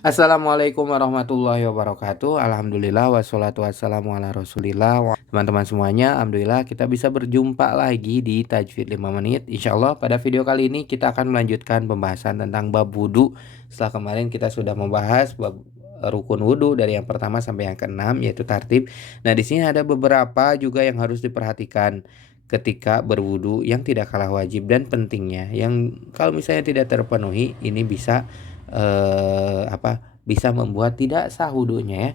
Assalamualaikum warahmatullahi wabarakatuh. Alhamdulillah wassalatu wassalamu ala rasulillah. Teman-teman semuanya, alhamdulillah kita bisa berjumpa lagi di Tajwid 5 menit. Insya Allah pada video kali ini kita akan melanjutkan pembahasan tentang bab wudu. Setelah kemarin kita sudah membahas bab rukun wudu dari yang pertama sampai yang keenam, yaitu tartib. Nah, di sini ada beberapa juga yang harus diperhatikan ketika berwudu yang tidak kalah wajib dan pentingnya, yang kalau misalnya tidak terpenuhi ini bisa bisa membuat tidak sah wudunya ya.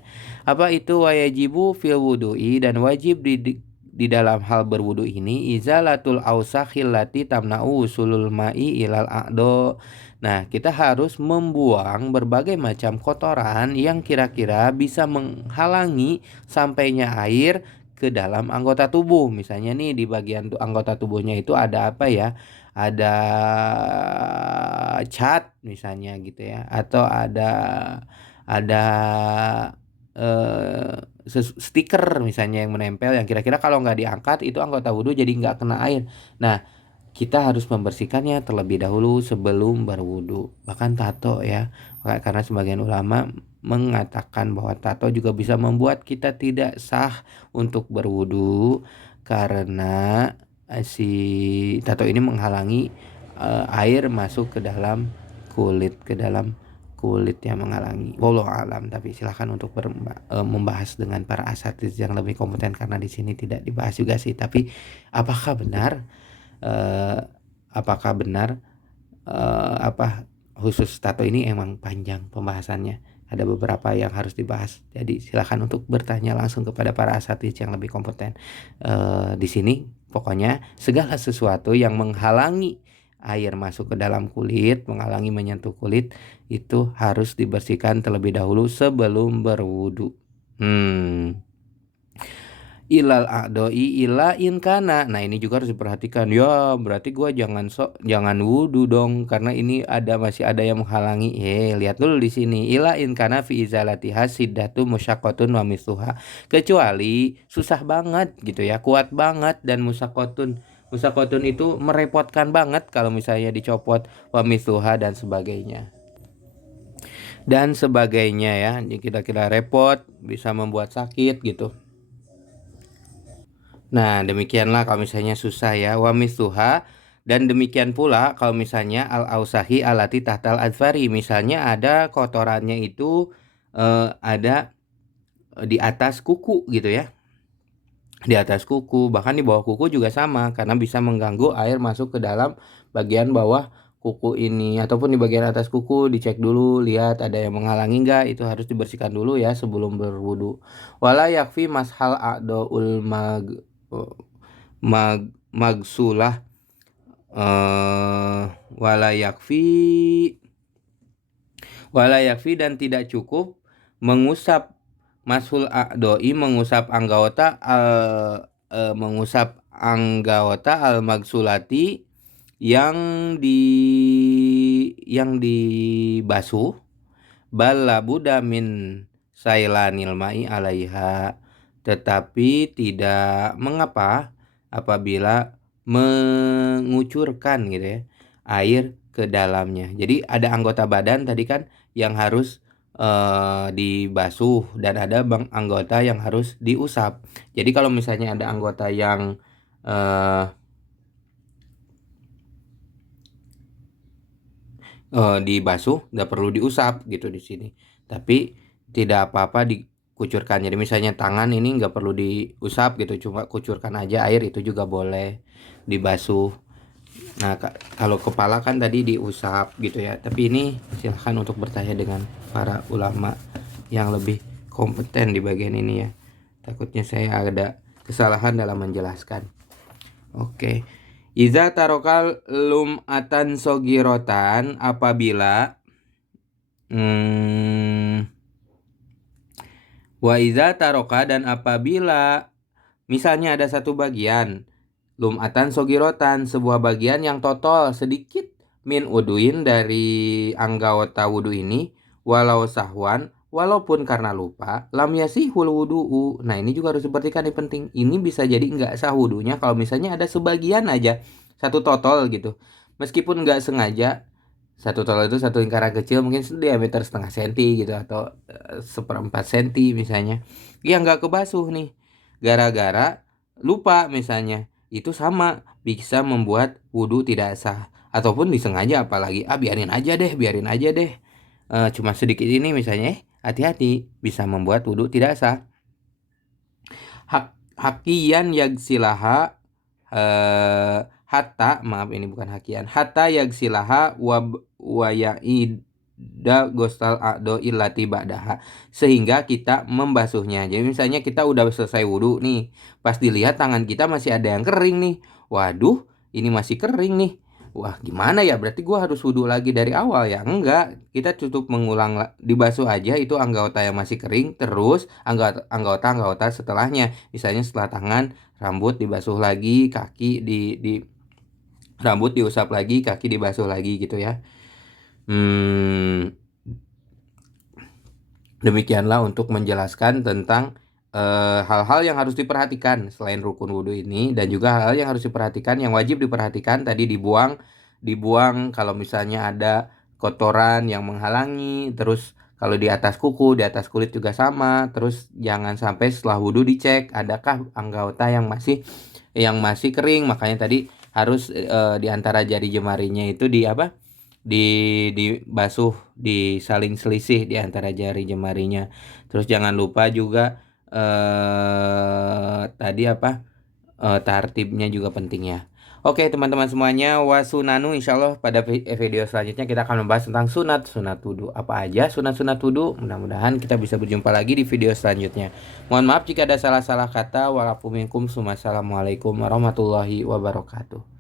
Apa itu wajibu fil wudu'i, dan wajib di dalam hal berwudu ini izalatul ausakhil lati tamna'u usulul ma'i ilal a'do. Nah, kita harus membuang berbagai macam kotoran yang kira-kira bisa menghalangi sampainya air ke dalam anggota tubuh. Misalnya nih di bagian anggota tubuhnya itu ada apa ya? Ada cat misalnya gitu ya, atau ada stiker misalnya yang menempel, yang kira-kira kalau nggak diangkat itu anggota wudhu jadi nggak kena air. Nah, kita harus membersihkannya terlebih dahulu sebelum berwudhu. Bahkan tato ya, karena sebagian ulama mengatakan bahwa tato juga bisa membuat kita tidak sah untuk berwudhu, karena si tato ini menghalangi air masuk ke dalam kulit yang menghalangi. Wallahu alam. Tapi silahkan untuk membahas dengan para asatiz yang lebih kompeten, karena di sini tidak dibahas juga sih. Tapi apakah benar eh, apakah benar apa khusus tato ini emang panjang pembahasannya? Ada beberapa yang harus dibahas. Jadi silakan untuk bertanya langsung kepada para asatiz yang lebih kompeten. Di sini pokoknya segala sesuatu yang menghalangi air masuk ke dalam kulit, menghalangi menyentuh kulit, itu harus dibersihkan terlebih dahulu sebelum berwudu. Ilal a'doi ila inkana. Nah, ini juga harus diperhatikan. Ya, berarti gua jangan wudu dong, karena ini masih ada yang menghalangi. Lihat dulu di sini. Ila inkana fi izalatiha siddatu musyaqqatun wa mithluha. Kecuali susah banget gitu ya, kuat banget, dan musyaqqatun. Musyaqqatun itu merepotkan banget kalau misalnya dicopot, wa mithluha dan sebagainya. Dan sebagainya ya. Ini kira-kira repot, bisa membuat sakit gitu. Nah, demikianlah kalau misalnya susah ya. Wa mithluha, dan demikian pula kalau misalnya al ausahi alati tahtal adfari, misalnya ada kotorannya itu ada di atas kuku gitu ya. Di atas kuku, bahkan di bawah kuku juga sama, karena bisa mengganggu air masuk ke dalam bagian bawah kuku ini, ataupun di bagian atas kuku dicek dulu, lihat ada yang menghalangi enggak, itu harus dibersihkan dulu ya sebelum berwudu. Wala yakfi mashal a'daul magsulah wala yakfi dan tidak cukup mengusap masul a'doi, mengusap anggota al magsulati yang di dibasuh, bala buda min sailanil ma'i alaiha, tetapi tidak mengapa apabila mengucurkan gitu ya air ke dalamnya. Jadi ada anggota badan tadi kan yang harus dibasuh, dan ada anggota yang harus diusap. Jadi kalau misalnya ada anggota yang dibasuh, nggak perlu diusap gitu di sini. Tapi tidak apa-apa dikucurkan. Jadi misalnya tangan ini nggak perlu diusap gitu, cuma kucurkan aja air, itu juga boleh dibasuh. Nah, kalau kepala kan tadi diusap gitu ya. Tapi ini silahkan untuk bertanya dengan para ulama yang lebih kompeten di bagian ini ya. Takutnya saya ada kesalahan dalam menjelaskan. Oke. Iza tarokal lum'atan sogirotan, apabila wa iza taroka, dan apabila misalnya ada satu bagian lum'atan sogirotan, sebuah bagian yang total sedikit, min uduin, dari anggota wudu ini, walau sahwan, walaupun karena lupa, lam yasihul wudu'u. Nah, ini juga harus diperhatikan, ini penting. Ini bisa jadi nggak sah wudunya kalau misalnya ada sebagian aja, satu total gitu. Meskipun nggak sengaja Satu tolol itu satu lingkaran kecil mungkin diameter setengah senti gitu atau seperempat senti misalnya. Ya nggak kebasuh nih. Gara-gara lupa misalnya. Itu sama bisa membuat wudhu tidak sah. Ataupun disengaja apalagi. Biarin aja deh. Cuma sedikit ini misalnya. Hati-hati bisa membuat wudhu tidak sah. Hakian yagsilaha hatta, maaf ini bukan hakian, hatta yagsilaha wa yaida gostal ado illati ba'daha, sehingga kita membasuhnya. Jadi misalnya kita udah selesai wudhu nih, pas dilihat tangan kita masih ada yang kering nih, waduh ini masih kering nih, wah gimana ya, berarti gua harus wudhu lagi dari awal ya? Enggak, kita cukup mengulang dibasuh aja itu anggota yang masih kering, terus anggota setelahnya, misalnya setelah tangan, rambut dibasuh lagi, kaki di rambut diusap lagi, kaki dibasuh lagi gitu ya. Demikianlah untuk menjelaskan tentang hal-hal yang harus diperhatikan selain rukun wudhu ini, dan juga hal-hal yang harus diperhatikan, yang wajib diperhatikan tadi dibuang kalau misalnya ada kotoran yang menghalangi, terus kalau di atas kuku, di atas kulit juga sama, terus jangan sampai setelah wudhu dicek adakah anggota yang masih kering, makanya tadi harus di antara jari jemarinya itu dibasuh, disaling selisih di antara jari jemarinya. Terus jangan lupa juga tartibnya juga penting ya. Oke teman-teman semuanya, wasunanu, insyaallah pada video selanjutnya kita akan membahas tentang sunat wudu. Apa aja sunat wudu? Mudah-mudahan kita bisa berjumpa lagi di video selanjutnya. Mohon maaf jika ada salah-salah kata. Walaupun minkum. Wassalamualaikum warahmatullahi wabarakatuh.